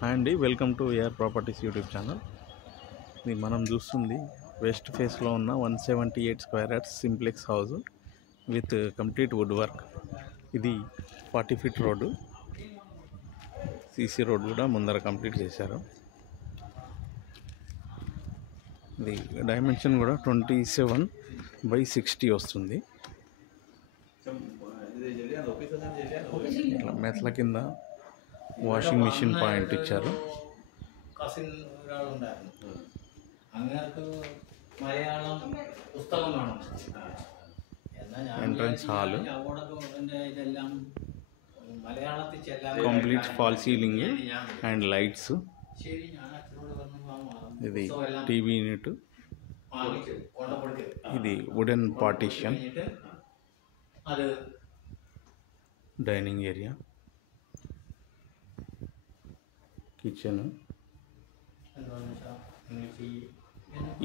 Hi అండి, welcome to AR properties YouTube channel. ఇది మనం చూస్తుంది వెస్ట్ ఫేస్లో ఉన్న 178 square yards simplex house with complete wood work. ఇది 40 ఫీట్ రోడ్డు, సీసీ రోడ్ కూడా ముందర కంప్లీట్ చేశారు. ఇది డైమెన్షన్ కూడా 27/60 వస్తుంది. ఇట్లా మెట్ల కింద వాషింగ్ మిషన్ పాయింట్ ఇచ్చారు. Entrance hall, complete fall ceiling and lights. ఇది టీవీ యూనిట్, ఇది wooden partition, dining area, kitchen,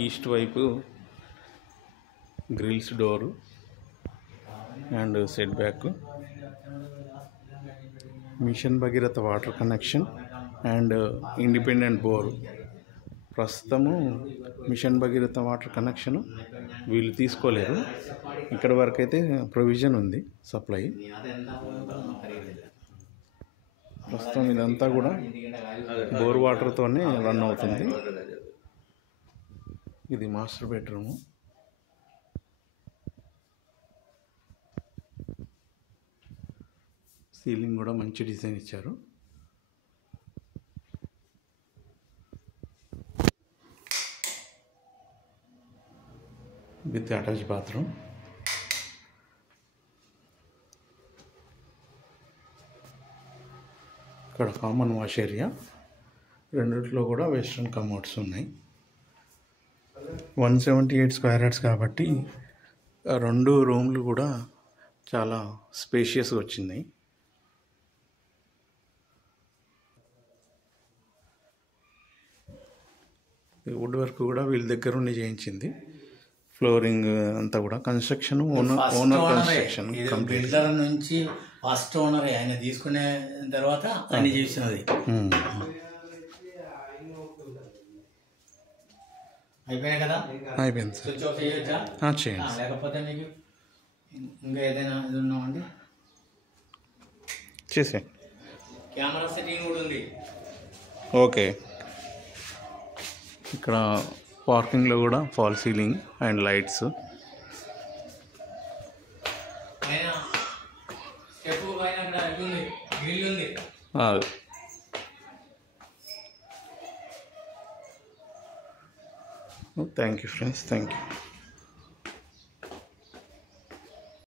east వైపు grills door and set back, Mission Bhagiratha water connection and independent bore. ప్రస్తుతము మిషన్ భగీరథ వాటర్ కనెక్షన్ వీళ్ళు తీసుకోలేరు, ఇక్కడ వరకు అయితే ప్రొవిజన్ ఉంది సప్లై. ప్రస్తుతం ఇదంతా కూడా బోర్ వాటర్తోనే రన్ అవుతుంది. ఇది మాస్టర్ బెడ్రూము. సీలింగ్ కూడా మంచి డిజైన్ ఇచ్చారు. With attach bathroom. ఇక్కడ కామన్ వాష్ ఏరియా, రెండిట్లో కూడా వెస్ట్రన్ కమోడ్స్ ఉన్నాయి. 178 స్క్వేర్ యార్డ్స్ కాబట్టి రెండు రూమ్లు కూడా చాలా స్పేషియస్గా వచ్చినాయి. వుడ్ వర్క్ కూడా వీళ్ళ దగ్గర ఉండి చేయించింది. ఫ్లోరింగ్ అంతా కూడా కన్స్ట్రక్షన్ ఓనర్ కన్స్ట్రక్షన్ కంప్లీట్ నుంచి ఫస్ట్ ఓనర్ ఆయన తీసుకునే తర్వాత అన్ని చేసినది. అయిపోయాయి కదా, అయిపోయింది సార్. స్విచ్ ఆఫ్ చేయొచ్చా? చేయండి. లేకపోతే మీకు ఇంకా ఏదైనా ఇది ఉన్నామండి, చేసేయండి. కెమెరా సెట్టింగ్ కూడా ఉంది. ఓకే. ఇక్కడ పార్కింగ్లో కూడా fall ceiling and lights. Thank you friends, thank you.